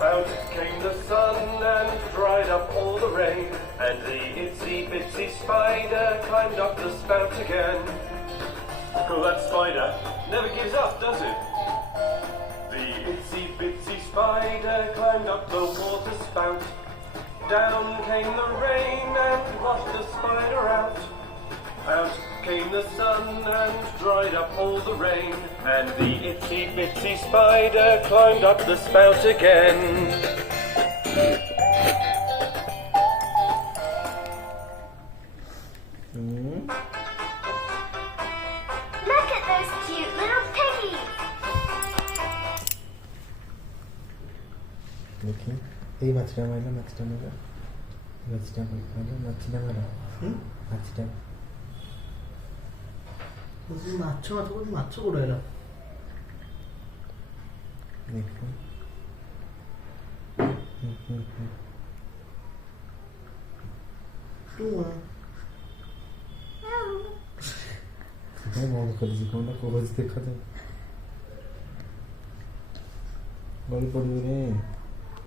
Out came the sun and dried up all the rain, and the itsy bitsy spider climbed up the spout again. Oh, that spider never gives up, does it? The itsy bitsy spider climbed up the water spout. Down came the rain and washed the spider out. Out came the sun and dried up all the rain, and the itsy bitsy spider climbed up the spout again. Look at those cute little piggies. দেখি এই মাছটা মারলাম, মাছটা মারা, মাছটা মারলাম, মাছটা মারা, মাছটা মাছ মাছ করে মাছ করে এলাম। দেখো মনে করেছি কোনটা কবজ দেখা যায় গল্প পড়বি রে।